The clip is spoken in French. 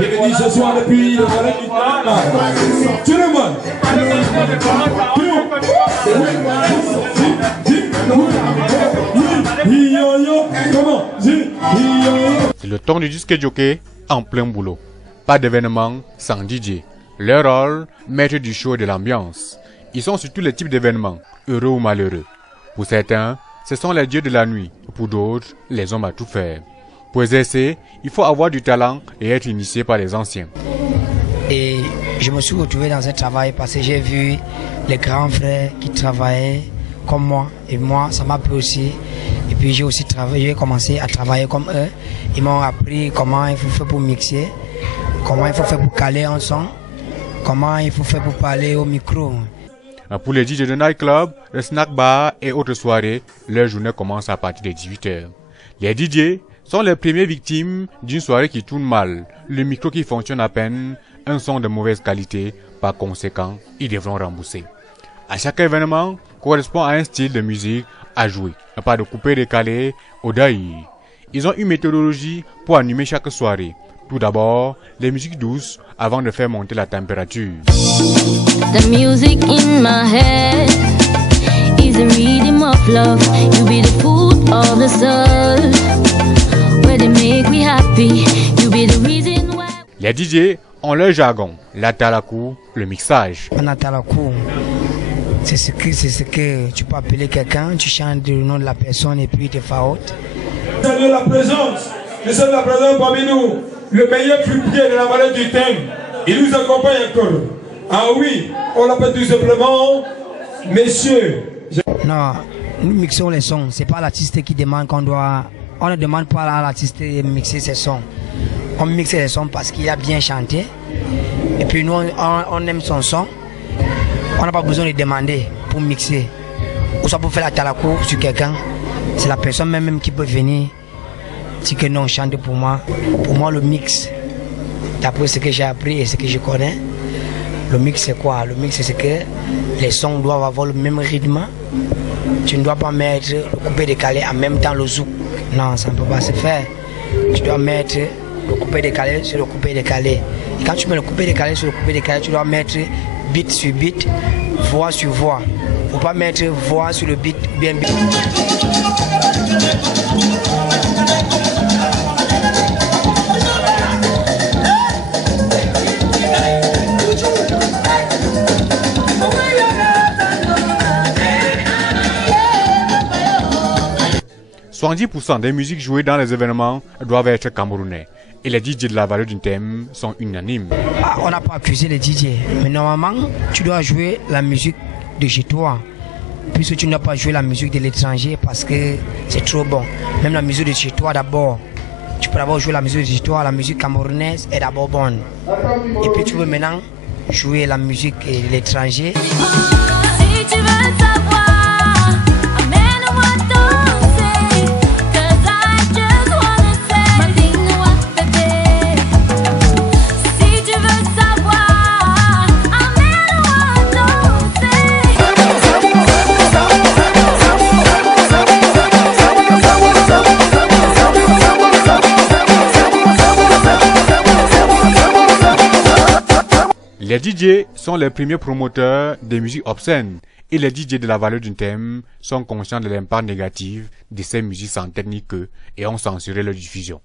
Bienvenue ce soir depuis le palais du Temple. Tout le monde. C'est le temps du disque jockey en plein boulot. Pas d'événement sans DJ. Leur rôle, maître du show et de l'ambiance. Ils sont sur tous les types d'événements, heureux ou malheureux. Pour certains, ce sont les dieux de la nuit. Pour d'autres, les hommes à tout faire. Pour exercer, il faut avoir du talent et être initié par les anciens. Et je me suis retrouvé dans un travail parce que j'ai vu les grands frères qui travaillaient comme moi. Et moi, ça m'a plu aussi. Et puis j'ai aussi commencé à travailler comme eux. Ils m'ont appris comment il faut faire pour mixer, comment il faut faire pour caler un son, comment il faut faire pour parler au micro. Pour les DJ de nightclub, le snack bar et autres soirées, leur journée commence à partir de 18h. Les DJ sont les premières victimes d'une soirée qui tourne mal, le micro qui fonctionne à peine, un son de mauvaise qualité, par conséquent, ils devront rembourser. À chaque événement correspond à un style de musique à jouer, pas de coupé-décalé au daï. Ils ont une méthodologie pour animer chaque soirée. Tout d'abord, les musiques douces avant de faire monter la température. The music in my head is a rhythm of love. You be the food of the soul. Where they make me happy. You be the reason why. Les DJ ont leur jargon, la talakou, le mixage. On a talakou. C'est ce que tu peux appeler quelqu'un, tu chantes le nom de la personne et puis tu fais haute. Salut la présence, nous sommes la présence parmi nous, le meilleur flûtier de la vallée du Temple. Il nous accompagne encore. Ah oui, on l'appelle tout simplement Messieurs. Non, nous mixons les sons, c'est pas l'artiste qui demande qu'on doit. On ne demande pas à l'artiste de mixer ses sons. On mixe les sons parce qu'il a bien chanté. Et puis nous, on aime son son. On n'a pas besoin de demander pour mixer. Ou soit pour faire la talakou sur quelqu'un. C'est la personne même qui peut venir dire que non, chante pour moi. Pour moi, le mix, d'après ce que j'ai appris et ce que je connais, le mix c'est quoi? Le mix c'est que les sons doivent avoir le même rythme. Tu ne dois pas mettre le coupé-décalé en même temps le zouk. Non, ça ne peut pas se faire. Tu dois mettre le coupé-décalé sur le coupé-décalé. Et quand tu mets le coupé-décalé sur le coupé-décalé, tu dois mettre beat sur beat, voix sur voix. Il ne faut pas mettre voix sur le beat, bien beat. « 70% des musiques jouées dans les événements doivent être camerounais. Et les DJ de la vallée du Temple sont unanimes. Ah, on n'a pas accusé les DJ, mais normalement, tu dois jouer la musique de chez toi. Puisque tu n'as pas joué la musique de l'étranger parce que c'est trop bon. Même la musique de chez toi d'abord. Tu peux d'abord jouer la musique de chez toi, la musique camerounaise est d'abord bonne. Et puis tu veux maintenant jouer la musique de l'étranger. Si tu veux savoir. Les DJ sont les premiers promoteurs des musiques obscènes et les DJ de la vallée du Temple sont conscients de l'impact négatif de ces musiques sans technique et ont censuré leur diffusion.